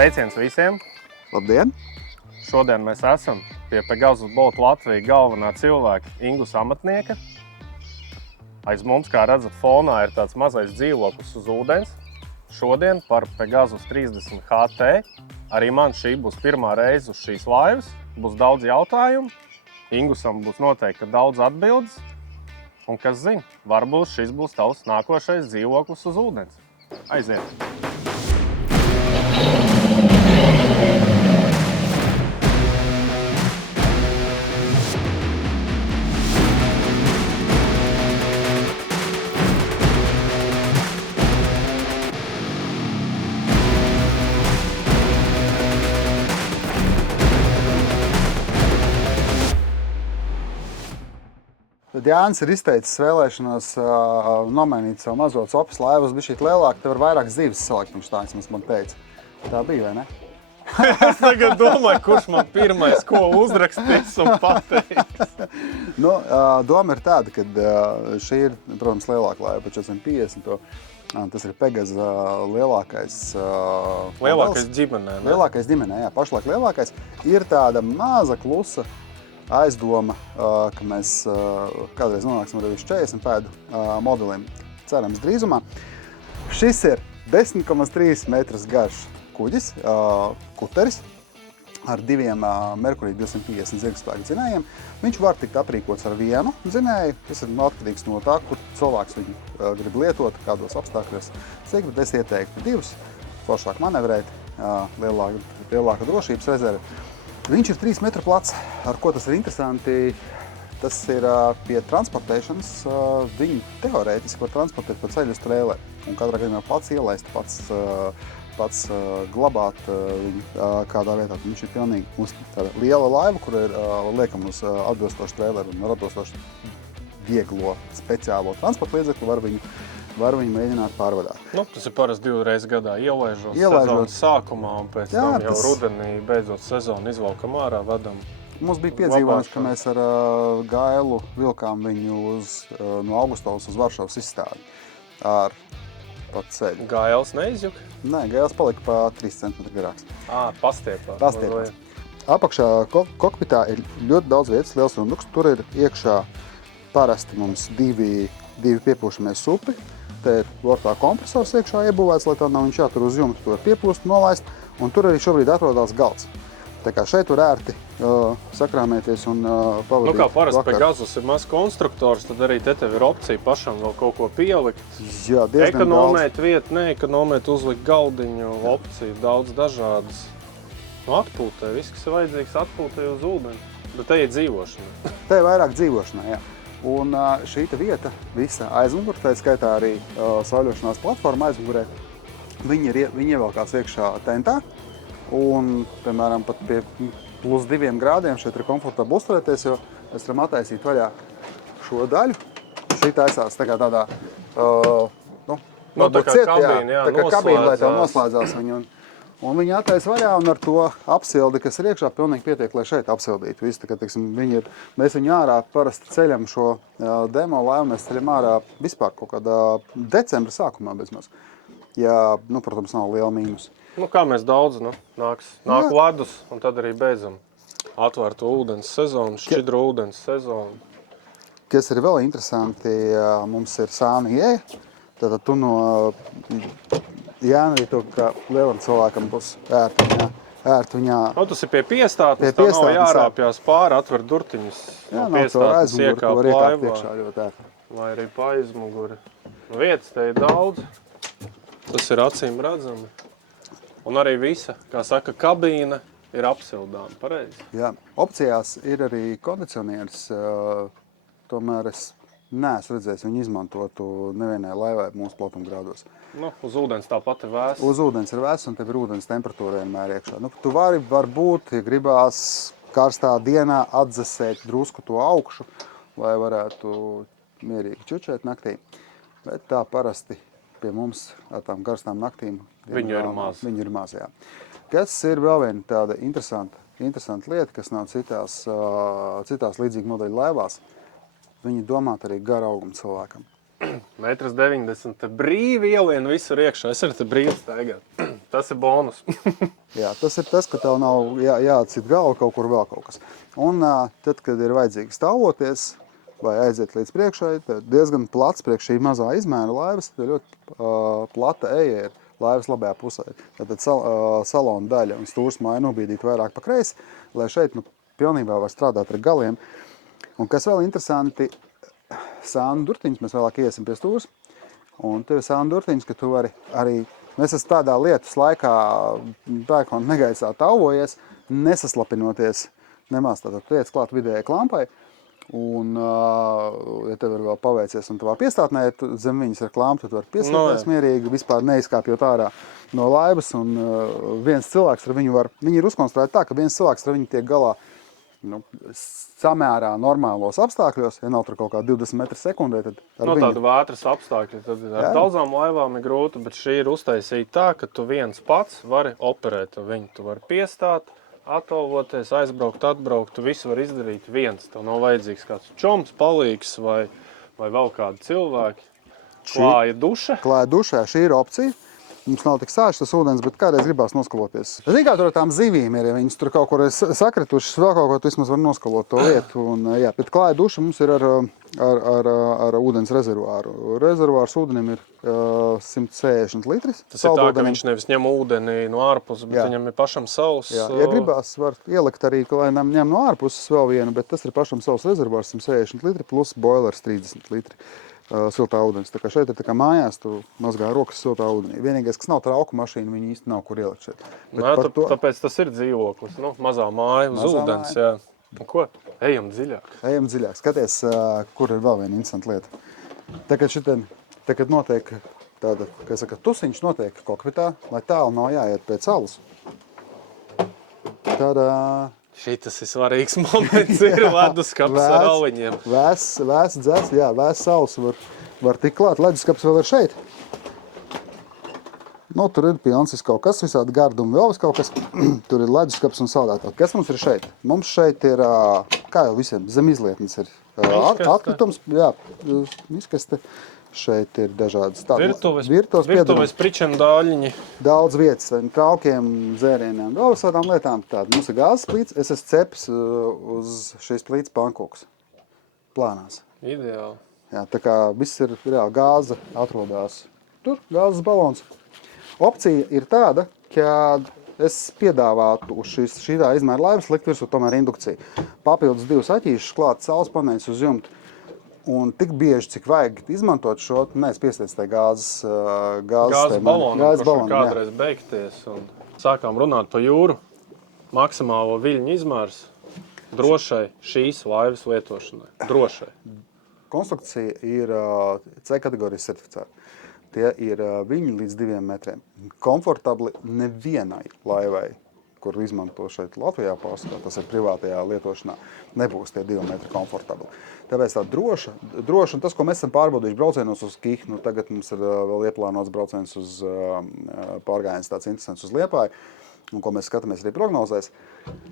Sveiciens visiem! Labdien! Šodien mēs esam pie Pegasus Boat Latvijas galvenā cilvēka Ingus amatnieka. Aiz mums, kā redzat, fonā ir tāds mazais dzīvoklis uz ūdens. Šodien par Pegasus 30 HT. Arī man šī būs pirmā reize uz šīs laivas. Būs daudz jautājumu. Ingusam būs noteikti daudz atbildes. Un kas zina, varbūt šis būs tavs nākošais dzīvoklis uz ūdens. Aiziet! Tad Jānis ir izteicis vēlēšanos nomainīt savu mazo copas laivu uz bišķīt lielāku, te var vairākas dzīves salikt, viņš tā vismaz man teica. Tā bija, vai ne? Es tagad domāju, kurš man pirmais ko uzrakstīs un pateiks. Doma ir tāda, ka šī ir, protams, lielāka laiva par 450. Tas ir Pegasus lielākais ģimenē, ne? Lielākais ģimenē, jā, pašlaik lielākais. Ir tāda maza, klusa aizdoma, ka mēs kādreiz nonāksim arī uz 40 pēdu modelim, cerams drīzumā. Šis ir 10,3 metrus garš kuģis, kuteris ar diviem Merkurī 250 zirgspēku dzinējiem. Viņš var tikt aprīkots ar vienu dzinēju. Tas ir atkarīgs no tā, kur cilvēks viņu grib lietot, kādos apstākļos. Bet es ieteiktu divus, foršāk manevrēt, lielāka drošības rezerve. Viņš ir 3 metru plats. Ar ko tas ir interesanti? Tas ir pie transportēšanas. Viņu teorētiski var transportēt pa ceļu uz trēleri. Un katrā gadījumā pats ielaist, pats glabāt viņu kādā vietā. Viņš ir pilnīgi tāda liela laiva, kur ir liekam uz atbilstošu trēleri un ar atbilstošu vieglo speciālo transporta līdzekli var viņu mēģināt pārvadāt. Tas ir parasti 2 reizes gadā ielaižot sezonas sākumā un pēc tam jau rudenī beidzot sezonu izvalkam ārā, vedam. Mums bija piedzīvojums, ka mēs ar Gailu vilkām viņu no Augustovas uz Varšavas izstādi ar pa ceļu. Gails neizjuka? Nē, Gails palika pa 3 cm garāks. Pastiepās. Apakšā kokpitā ir ļoti daudz vietas, liels runduks. Tur ir iekšā parasti mums divi piepūšamie supi. Te ir vortā kompresors iekšā iebūvēts, lai tā nav viņš jātur uz jumta, to var piepūst, nolaist. Un tur arī šobrīd atrodās galds. Tā kā šeit var ērti sakrāmēties un pavadīt kā parasti Pegasus ir mazs konstruktors, tad arī te tev ir opcija pašam vēl kaut ko pielikt. Jā, diezgan ekonomēt vietu, neekonomēt, uzlikt galdiņu, opciju daudz dažādas. Atpūtē, viss, kas ir vajadzīgs atpūtē uz ūdeni. Bet te ir dzīvošana. Te ir vairāk dzīvošanā, jā. Un šī vieta, visa aizmugure, tā skaitā arī sauļošanās platforma aizmugurē, viņi ievelkās iekšā tentā. Un, piemēram, pat pie +2 grādiem šeit ir komfortabli uzturēties, jo mēs varam attaisīt vaļā šo daļu. Šī taisās tā kā tādā, tā kā kabīne, lai tev noslēdzās viņu. Un viņi attaisa vaļā un ar to apsildi, kas ir iekšā, pilnīgi pietiek, lai šeit apsildītu visu. Tā kā, teiksim, mēs viņu ārā parasti ceļam šo demo laivu, mēs ceļam ārā vispār kaut kādā decembra sākumā bezmaz. Ja, protams, nav liela mīnus. Kā mēs daudz, nāk ledus un tad arī beidzam atvērto ūdens sezonu, šķidro ūdens sezonu. Kas ir vēl interesanti, mums ir sāna ieeja, tātad tu no Jāna arī to, ka lielam cilvēkam būs ērti viņā. Tas ir pie piestātnes, tā nav jārāpjās pāri, atver durtiņas no piestātnes iekāp laivā. Vai arī pa aizmuguri. Vietas te ir daudz, tas ir acīm redzami. Un arī visa, kā saka, kabīne ir apsildāma, pareizi. Jā, opcijās ir arī kondicionieris, tomēr es neesmu redzējis viņu izmantotu nevienai laivai mūsu platumgrādos. Uz ūdens tāpat ir vēss. Uz ūdens ir vēss un tev ir ūdens temperatūra vienmēr iekšā. Tu varbūt, ja gribās karstā dienā atdzesēt drusku to augšu, lai varētu mierīgi čučēt naktī. Bet tā parasti pie mums ar tām karstām naktīm Viņu ir maz, jā. Kas ir vēl viena tāda interesanta lieta, kas nav citās līdzīgi modeļu laivās. Viņi domāt arī gara auguma cilvēkam. 1,90 m brīvi ielien visur iekšā. Es arī te brīvi staigāt. Tas ir bonus. Jā, tas ir tas, ka tev nav jāatcīt galva kaut kur vēl kaut kas. Un tad, kad ir vajadzīgi stāvoties vai aiziet līdz priekšai, tad diezgan plats priekš šī mazā izmēra laivas, tad ļoti plata eja ir laivas labajā pusē. Tad salona daļa un stūrsmāja nobīdīt vairāk pa kreisi, lai šeit pilnībā var strādāt ar galiem. Un kas vēl interesanti, sānu durtiņas, mēs vēlāk iesim pie stūrs, un tev ir sānu durtiņas, ka tu vari arī, mēs esam tādā lietas laikā pērkona negaisā tauvojies, nesaslapinoties nemaz, tātad tiec klāt vidējai klampai, un, ja tev ir vēl paveicies un tavā piestātnē, zem viņas ir klampa, tu vari piestāties mierīgi, vispār neizkāpjot ārā no laivas, un viens cilvēks ar viņu var, viņi ir uzkonstruēti tā, ka viens cilvēks ar viņu tiek galā samērā normālos apstākļos, ja nav tur kaut kā 20 metri sekundē, tad ar viņu... Tāda vētras apstākļi, tad ar daudzām laivām ir grūti, bet šī ir uztaisīta tā, ka tu viens pats vari operēt viņu. Tu vari piestāt, atvalvoties, aizbraukt, atbraukt, tu visu var izdarīt viens. Tev nav vajadzīgs kāds čoms, palīgs vai vēl kādi cilvēki. Klāja duša. Klāja dušā, šī ir opcija. Mums nav tik sāšs tas ūdens, bet kādreiz gribās noskaloties. Zini, kā tur ar tām zivīm ir, ja viņas tur kaut kur ir sakritušas, vēl kaut ko, tu vismaz var noskalot to lietu. Un, jā, bet klāja duša mums ir ar ūdens rezervuāru. Rezervuārs ūdenim ir 160 litris. Tas ir tā, ka viņš nevis ņem ūdeni no ārpuses, bet viņam ir pašam savs. Jā, ja gribās, var ielikt arī, ka lai ņem no ārpuses vēl vienu, bet tas ir pašam savs rezervuārs 160 litri plus boilers 30 litri. Siltā ūdens. Tā kā šeit ir tā kā mājās, tu mazgā rokas siltā ūdenī. Vienīgais, kas nav trauku mašīna, viņi īsti nav kur ielikt šeit. Tāpēc tas ir dzīvoklis, mazā māja uz ūdens. Jā. Ko? Ejam dziļāk. Ejam dziļāk. Skaties, kur ir vēl viena interesanta lieta. Tagad notiek tāda, kā saka, tusiņš notiek kokpitā, lai tālu nav jāiet pēc salas. Tad... Šitas ir svarīgs moments, ir leduskaps ar aliņiem. Vēss dzēs, jā, vēss saules var tik klāt. Leduskaps vēl ir šeit. Tur ir pilns kaut kas, visādi gardumi, vēl kaut kas. Tur ir leduskaps un saldētāk. Kas mums ir šeit? Mums šeit ir, kā jau visiem, zem izlietnes ir atkritums. Jā, izkaste. Šeit ir dažādas virtuves pričendāļiņi. Daudz vietas, traukiem, dzērieniem, vēl visādām lietām. Tāda mums ir gāzes plīts, es esmu cepis uz šīs plīts pankūks. Plānās. Ideāli. Jā, tā kā viss ir reāli gāze atrodās. Tur gāzes balons. Opcija ir tāda, ka es piedāvātu uz šīdā izmēra laivas likt virsū tomēr indukciju. Papildus 2 aķīšus klāt saules paneļus uz jumta. Un tik bieži, cik vajag izmantot šo, nees piestiec tai gāzes balonu, kurš kādreiz beigties. Un sākām runāt par jūru. Maksimālo viļņu izmērs drošai šīs laivas lietošanai. Drošai. Konstrukcija ir C kategorijas certificēta. Tie ir viļņi līdz 2 metriem. Komfortabli nevienai laivai, kur izmanto šeit Latvijā pārsvarā, tas ir privātajā lietošanā, nebūs tie 2 metri komfortabli. Tāpēc tā droša, un tas, ko mēs esam pārbaudījuši braucienos uz Kihnu, tagad mums ir vēl ieplānots brauciens uz pārgājiens tāds interesants uz Liepāju, un ko mēs skatāmies arī prognozēs.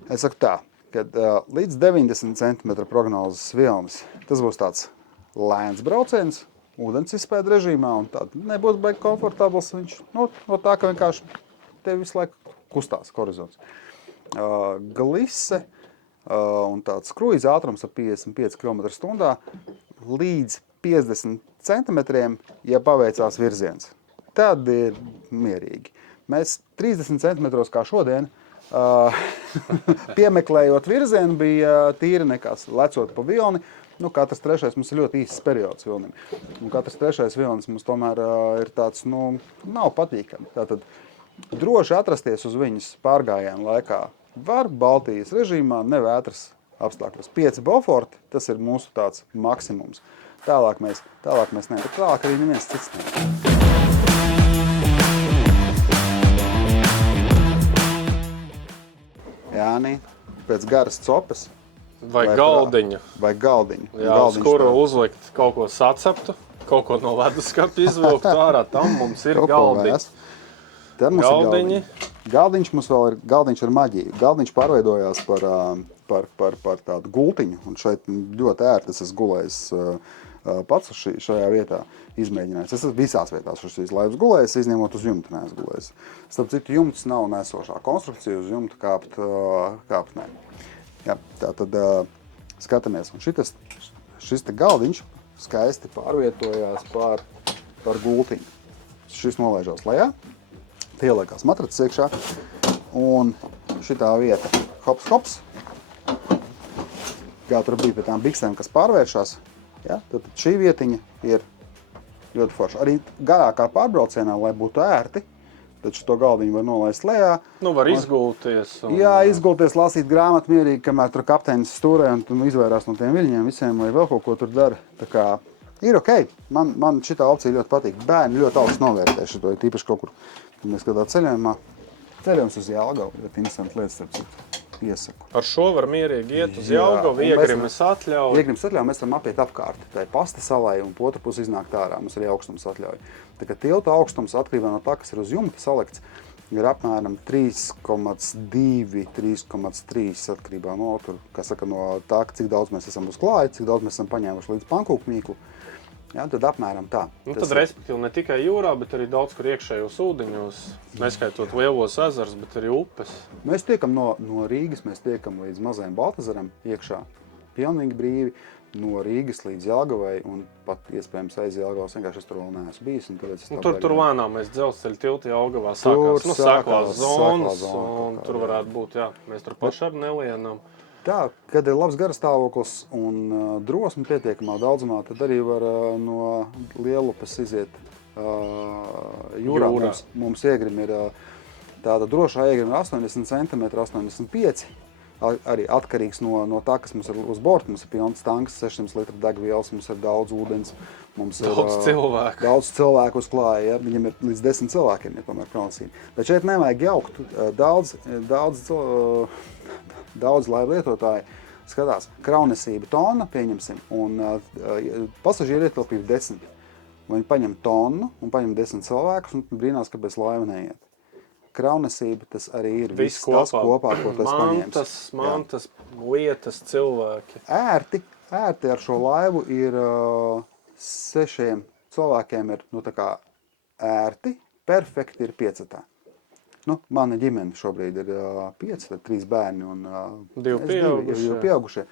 Es saku tā, kad līdz 90 cm prognozes vilnis, tas būs tāds lēns brauciens, ūdens izspēda režīmā, un tād nebūs baigi komfortabls viņš, no tā, ka vienkārši tev visu laiku kustās horizons. Glise un tāds kruīza ātrums ar 55 km/h līdz 50 cm, ja paveicās virziens. Tad ir mierīgi. Mēs 30 cm kā šodien, piemeklējot virzienu, bija tīri nekas. Lecot pa vilni, katrs trešais mums ir ļoti īsts periods vilnim. Un katrs trešais vilnis mums tomēr ir tāds, nav patīkami. Tātad droši atrasties uz viņas pārgājienu laikā var Baltijas režīmā, ne vētras apstākļos. 5 Beauforti, tas ir mūsu tāds maksimums. Tālāk mēs ne, bet tālāk arī neviens cits ne. Jāni, pēc garas copes. Vai galdiņa. Jā, uz kuru uzlikt kaut ko saceptu, kaut ko no leduskapja izvilkt ārā, tam mums ir galdiņs. Galdiņi. Galdiņš mums vēl ir, galdiņš ar maģiju. Galdiņš pārveidojās par tādu gultiņu, un šeit ļoti ērti es esmu gulējis pats šajā vietā izmēģinājis. Es esmu visās vietās šīs laivas gulējis, izņemot uz jumta neesmu gulējis. Starp citu, jumts nav nesošā konstrukcija, uz jumta kāpt nē. Jā, tā tad skatāmies. Un šis te galdiņš skaisti pārvietojās par gultiņu. Šis nolaižās lejā, ieliekās matracis iekšā, un šitā vieta hops, kā tur bija pie tām biksēm, kas pārvēršās, ja, tad šī vietiņa ir ļoti forša. Arī garākā pārbraucienā, lai būtu ērti, tad šo galdiņu var nolaist lejā. Nu, var izgulties. Jā, izgulties, lasīt grāmatu mierīgi, kamēr tur kapteinis stūrē un izvairās no tiem viļņiem visiem, vai vēl kaut ko tur dara. Tā kā ir ok. Man šitā opcija ļoti patīk. Bērni ļoti augstu novērtē šito, tīpaši kaut kur, kad mēs kādā ceļojums uz Jelgavu. Ļoti interesanti lietas, starp citu, iesaku. Ar šo var mierīgi iet uz Jelgavu, Iegrimes atļauju. Iegrimes atļauju mēs varam apiet apkārt. Tā ir pasta salai un po otru pusi iznākt ārā. Mums arī augstums atļauj. Tā kā tilta augstums atkarībā no tā, kas ir uz jumta salikts, ir apmēram 3,2, 3,3 atkarībā no tā, cik daudz mēs esam uz klāja, cik daudz mēs esam paņēmuši līdz pankūku mīklu. Jā, tad apmēram tā. Nu, tad respektīvi ne tikai jūrā, bet arī daudz kur iekšējos ūdeņos, neskaitot lielos ezers, bet arī upes. Mēs tiekam no Rīgas, mēs tiekam līdz mazajam Baltazaram iekšā pilnīgi brīvi, no Rīgas līdz Jelgavai un pat iespējams aiz Jelgavas, vienkārši es tur vēl neesmu bijis. Tur lēnām mēs dzelzceļa tilta Jelgavā sākās zonas, un tur varētu būt, jā, mēs tur paši ar nelienam. Tā, kad ir labs garastāvoklis un drosme pietiekamā daudzumā, tad arī var no Lielupes iziet jūrā. Mums iegrim ir tāda drošā iegrim 80 cm, 85 arī atkarīgs no tā, kas mums ir uz borta. Mums ir pilns tanks, 600 litru degvielas, mums ir daudz ūdens. Mums daudz cilvēku uz klāja, ja? Viņam ir līdz 10 cilvēkiem, ja tomēr kalnsīni. Bet šeit nevajag jaukt. Daudz laivu lietotāji skatās kraunnesība tonna, pieņemsim, un pasažieri ietilpība 10. Viņi paņem tonu un paņem 10 cilvēkus un brīnās, kāpēc laiva neiet. Kraunnesība tas arī ir viss tas kopā, ko tas paņēmis. Mantas, lietas, cilvēki. Ērti ar šo laivu ir 6 cilvēkiem ir tā kā ērti, perfekti ir 5. Mana ģimene šobrīd ir 5, tad 3 bērni un 2 pieaugušie.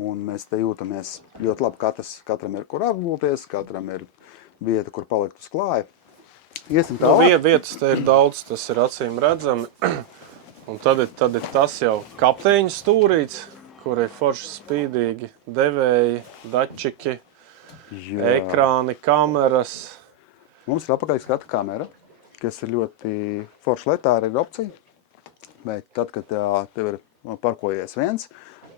Un mēs te jūtamies ļoti labi. Katram ir kur apgulties, katram ir vieta, kur palikt uz klāja. Iesim tālāk. Vietas te ir daudz, tas ir acīm redzami. Un tad ir tas jau kapteiņa stūrīts, kur ir forši spīdīgi devēji, dačiki, ekrāni, kameras. Mums ir apakaļ skata kamera, kas ir ļoti forša lieta, tā ir opcija. Bet tad, kad tev ir parkojies viens,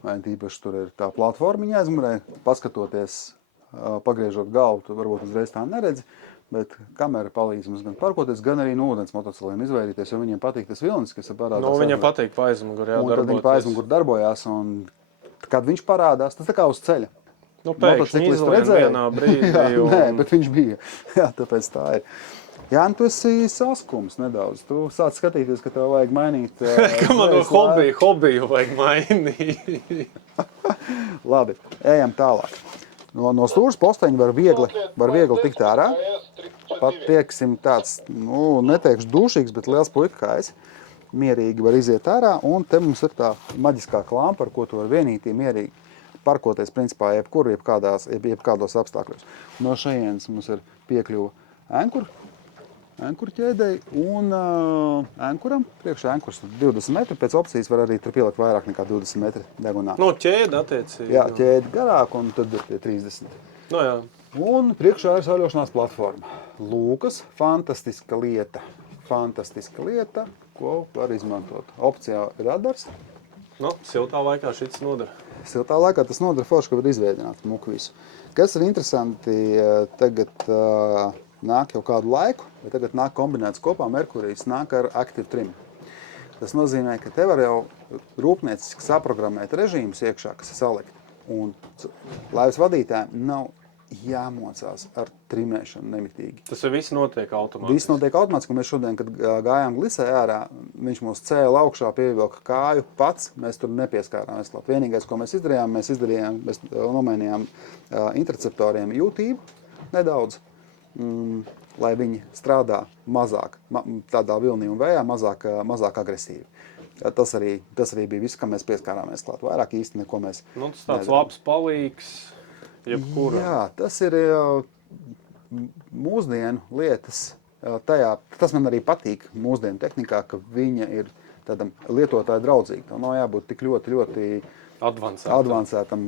vai tīpaši tur ir tā platformiņa aizmurē, paskatoties, pagriežot galvu, tu varbūt uzreiz tā neredzi, bet kamera palīdz mums gan parkoties, gan arī no ūdens motocikliem izvairīties, jo viņiem patīk tas vilnis, kas ir parādās. Viņam patīk pa aizmuguri, jā, darboties. Un tad viņi pa aizmuguri darbojās, un kad viņš parādās, tas tā kā uz ceļa. Pēkšņi izlien vienā brīdī. Nē, bet viņš bija. Jā, tāpēc tā ir. Jā, tu esi saskums nedaudz. Tu sāc skatīties, ka tev vajag mainīt. Ka man no hobiju vajag mainīt. Labi, ejam tālāk. No stūras posteņa var viegli tikt ārā. Pat tieksim tāds, neteikšu dušīgs, bet liels puika kā es. Mierīgi var iziet ārā, un te mums ir tā maģiskā klampa, ar ko tu var vienīgi mierīgi parkoties, principā, jebkādos apstākļos. No šajienes mums ir piekļuva ankuru ķēdei un ankuram. Priekšā ankurs 20 metri, pēc opcijas var arī tur pielikt vairāk nekā 20 metri degunā. Ķēde attiecīgi. Jā, ķēde garāk un tad ir tie 30. Jā. Un priekšā ir sauļošanās platforma. Lūkas, fantastiska lieta, ko var izmantot. Opcijā ir radars. Siltā laikā šits nodara. Siltā laikā tas nodara forši, ka var izveidināt muku visu. Kas ir interesanti, tagad nāk jau kādu laiku, bet tagad nāk kombinēts kopā Merkurijs, nāk ar Active Trim. Tas nozīmē, ka te var jau rūpnieciski saprogrammēt režīmus iekšā, kas ir salikti. Un laivas vadītājiem nav jāmocās ar trimēšanu nemitīgi. Tas viss notiek automātiski. Viss notiek automātiski, un mēs šodien, kad gājām glisē ārā, viņš mūs cēla augšā, pievilka kāju pats, mēs tur nepieskārāmies klāt. Vienīgais, ko mēs izdarījām, mēs nomainījām interceptoriem jūtību nedaudz, lai viņi strādā mazāk, tādā vilnī un vējā, mazāk agresīvi. Tas arī bija viss, kam mēs pieskārāmies klāt. Vairāk īsti neko mēs tas tāds labs palīgs, jebkura. Jā, tas ir mūsdienu lietas tajā. Tas man arī patīk mūsdienu tehnikā, ka viņa ir tādam lietotāju draudzīga. Tā nav jābūt tik ļoti advancētam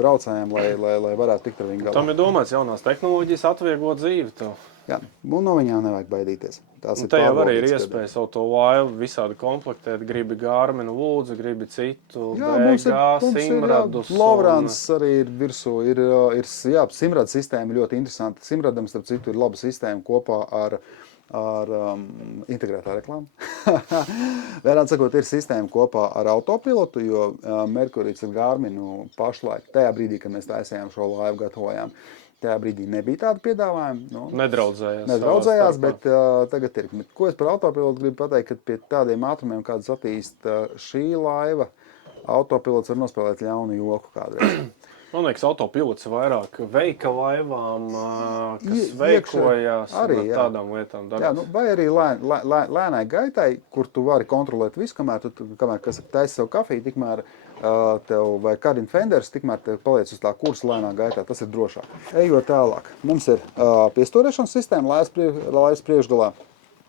braucējiem, lai varētu tikt ar viņu galā. Tam ir domāts jaunās tehnoloģijas atvieglot dzīvi tev. Jā, un no viņām nevajag baidīties. Te jau arī ir iespēja savu to laivu visādi komplektēt. Gribi Garminu lūdzu, gribi citu, BG, Simradus. Lovrans arī ir virsū. Simrad sistēma ļoti interesanta. Simradam, starp citu, ir laba sistēma kopā ar integrētā reklāma. Vērāt sakot, ir sistēma kopā ar autopilotu, jo Merkurīts ar Garminu pašlaik, tajā brīdī, kad mēs taisījām šo laivu, gatavojām, tajā brīdī nebija tāda piedāvājuma. Nedraudzējās, bet tagad ir. Ko es par autopilotu gribu pateikt, ka pie tādiem ātrumiem, kādas attīst šī laiva, autopilots var nospēlēt ļaunu joku kādreiz. Man liekas, autopilots vairāk veika laivām, kas veikojās tādām lietām. Jā, vai arī lēnai gaitai, kur tu vari kontrolēt visu, kamēr kas taisa sev kafiju, tikmēr tev vai Cardin Fenders, tikmēr tev paliec uz tā kursa lēnā gaitā, tas ir drošāk. Ejot tālāk, mums ir piestūrēšanas sistēma laivas priekšgalā.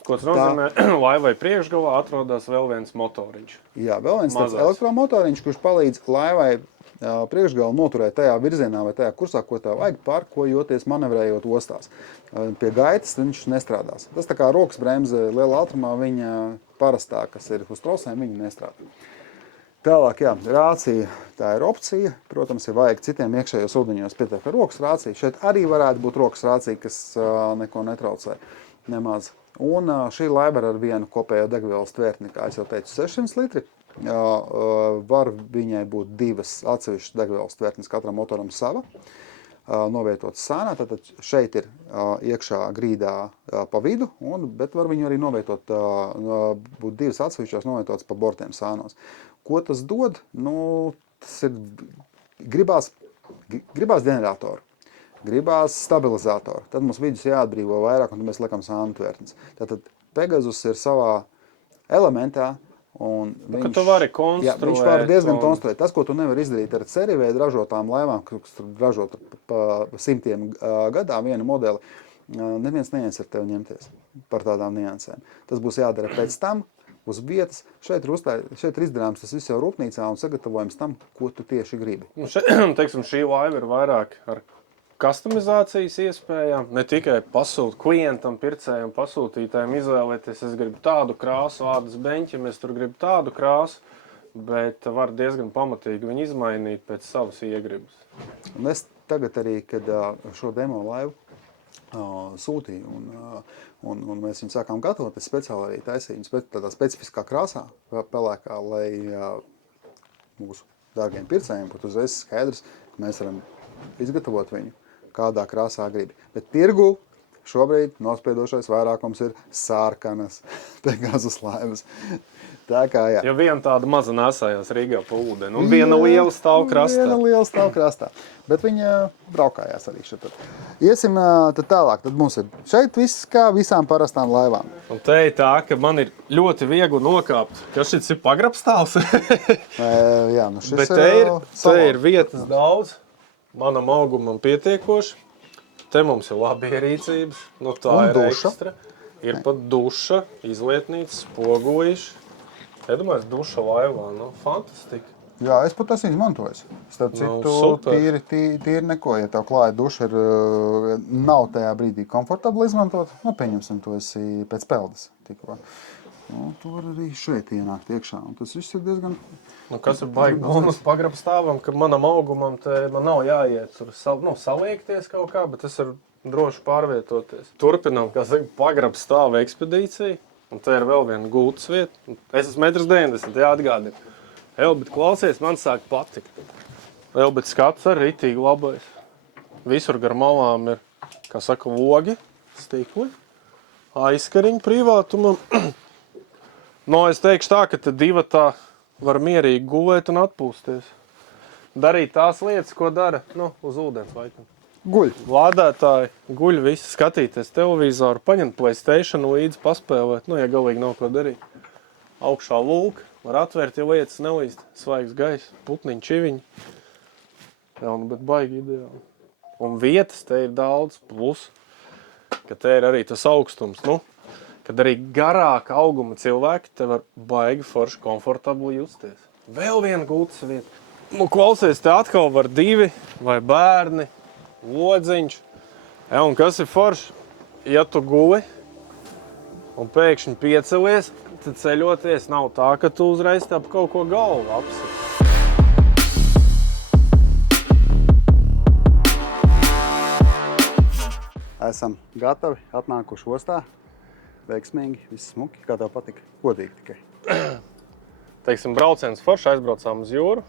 Ko tas nozīmē? Laivai priekšgalā atrodas vēl viens motoriņš. Jā, vēl viens tāds elektromotoriņš, kurš palīdz laivai priekšgalu noturēt tajā virzienā vai tajā kursā, ko tev vajag, parkojoties, manevrējot ostās. Pie gaitas viņš nestrādās. Tas tā kā rokas bremze lielā ātrumā, viņa parastā, kas ir uz trosēm, viņa nestrādā. Tālāk, jā, rācija, tā ir opcija. Protams, ja vajag citiem iekšējos ūdeņos pietiek ar rokas rāciju. Šeit arī varētu būt rokas rācija, kas neko netraucē nemaz. Un šī laiva ar vienu kopējo degvielas tvērtni, kā es jau teicu, 600 litri. Var viņai būt divas atsevišķas degvielas tvērtnes, katram motoram sava, novietotas sānā. Tātad šeit ir iekšā grīdā pa vidu, bet var viņu arī novietot, būt divas atsevišķās novietotas pa bortiem sānos. Ko tas dod? Tas ir gribās ģeneratoru, gribās stabilizatoru. Tad mums vidus jāatbrīvo vairāk, un tad mēs liekam sānu tvērtnes. Tātad Pegasus ir savā elementā, un viņš var diezgan konstruēt. Tas, ko tu nevar izdarīt ar seriveida ražotām laivām, kas ražot pa simtiem gadā vienu modeli, neviens neies ar tevi ņemties par tādām niansēm. Tas būs jādara pēc tam, uz vietas. Šeit ir izdarāms tas viss jau rūpnīcā un sagatavojums tam, ko tu tieši gribi. Teiksim, šī laiva ir vairāk ar customizācijas iespējām, ne tikai klientam, pircējam, pasūtītājiem izvēlēties, es gribu tādu krāsu, ādas beņķim, es tur gribu tādu krāsu, bet var diezgan pamatīgi viņu izmainīt pēc savas iegribas. Un es tagad arī, kad šo demo laivu sūtīju un mēs viņu sākām gatavot, es speciāli arī taisīju viņu tādā specifiskā krāsā, pelēkā, lai mūsu dārgiem pircējiem būtu uzreiz skaidrs, ka mēs varam izgatavot viņu kādā krāsā gribi. Bet tirgu šobrīd nospiedošais vairākums ir sārkanas Pegasus laivas. Tā kā jā. Ja viena tāda maza nesājās Rīgā pa ūdeni, un viena liela stāv krastā. Bet viņa braukājās arī šeit. Iesim tad tālāk. Tad mums ir šeit viss kā visām parastām laivām. Un te ir tā, ka man ir ļoti viegli nokāpt. Kas šis ir pagrabstāvs? Jā, šis bet te ir vietas daudz. Manam augumam pietiekoši. Te mums ir labi ierīcības. Tā un ir duša. Ekstra. Ir pat duša, izlietnīca, spoguļš. Iedomājies, duša laivā. Fantastika. Jā, es pat esmu izmantojis. Starp citu, tīri neko. Ja tev klāja duša nav tajā brīdī komfortabli izmantot, pieņemsim, tu esi pēc peldes tikko. Tu vari arī šeit ienākt iekšā. Un tas viss ir diezgan... Kas ir baigi bonus pagrabstāvam, ka manam augumam man nav jāiet tur saliekties kaut kā, bet es varu droši pārvietoties. Turpinām, pagrabstāva ekspedīcija. Un te ir vēl viena gultas vieta. Es esmu 1,90 m, jāatgādina. Bet klausies, man sāk patikt. Bet skats arī ritīgi labais. Visur gar malām ir, kā saka, logi, stikli, aizkariņi privātumam. No, es teikšu tā, ka te divatā var mierīgi gulēt un atpūsties. Darīt tās lietas, ko dara, uz ūdens laikam. Guļ. Lādētāji, guļ visi, skatīties televizoru, paņemt PlayStation līdzi, paspēlēt, ja galīgi nav ko darīt. Augšā lūk, var atvērt, ja lietas nelīst, svaigs gaiss, putniņi, čiviņi. Jā, bet baigi ideāli. Un vietas te ir daudz, plus, ka te ir arī tas augstums, kad arī garāka auguma cilvēki te var baigi forši komfortabli justies. Vēl viena gultas vieta. Klausies, te atkal var 2 vai bērni, lodziņš. Ja, un kas ir forši? Ja tu guli un pēkšņi piecelies, tad ceļoties nav tā, ka tu uzreiz tā kaut ko galvu apsit. Esam gatavi, atnākuši ostā. Veiksmīgi, viss smuki. Kā tev patika? Godīgi tikai. Teiksim, brauciens forši, aizbraucām uz jūru.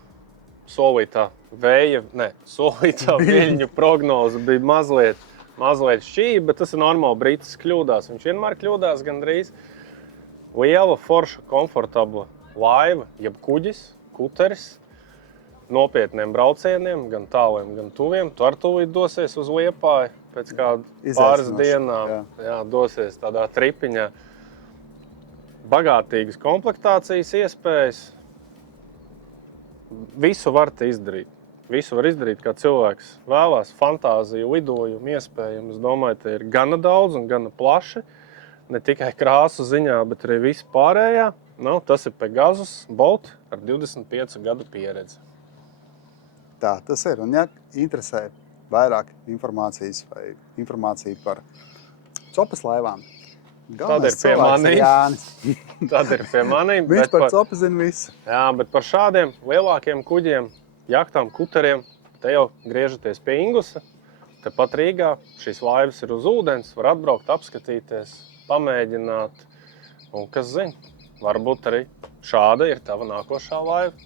Solītā viļņu prognoze bija mazliet šķība, bet tas ir normāli, Britis kļūdās. Viņš vienmēr kļūdās gandrīz. Liela, forša, komfortabla laiva, jeb kuģis, kuteris, nopietniem braucieniem, gan tāliem, gan tuviem. Tu ar tūlīt dosies uz Liepāju pēc kādu pāris dienām. Jā, dosies tādā tripiņā. Bagātīgas komplektācijas iespējas. Visu var te izdarīt. Visu var izdarīt, kā cilvēks vēlās, fantāziju, lidojumu, iespējami. Es domāju, te ir gana daudz un gana plaši. Ne tikai krāsu ziņā, bet arī visu pārējā. Tas ir Pegasus Bolt ar 25 gadu pieredzi. Tā tas ir. Un ja interesē vairāk informācijas vai informācija par copas laivām, tad ir pie maniem. Tad ir pie maniem. Viņš par copu zina visu. Jā, bet par šādiem lielākiem kuģiem, jahtām, kuteriem, te jau griežaties pie Ingusa. Tepat Rīgā šīs laivas ir uz ūdens, var atbraukt, apskatīties, pamēģināt. Un kas zina, varbūt arī šāda ir tava nākošā laiva.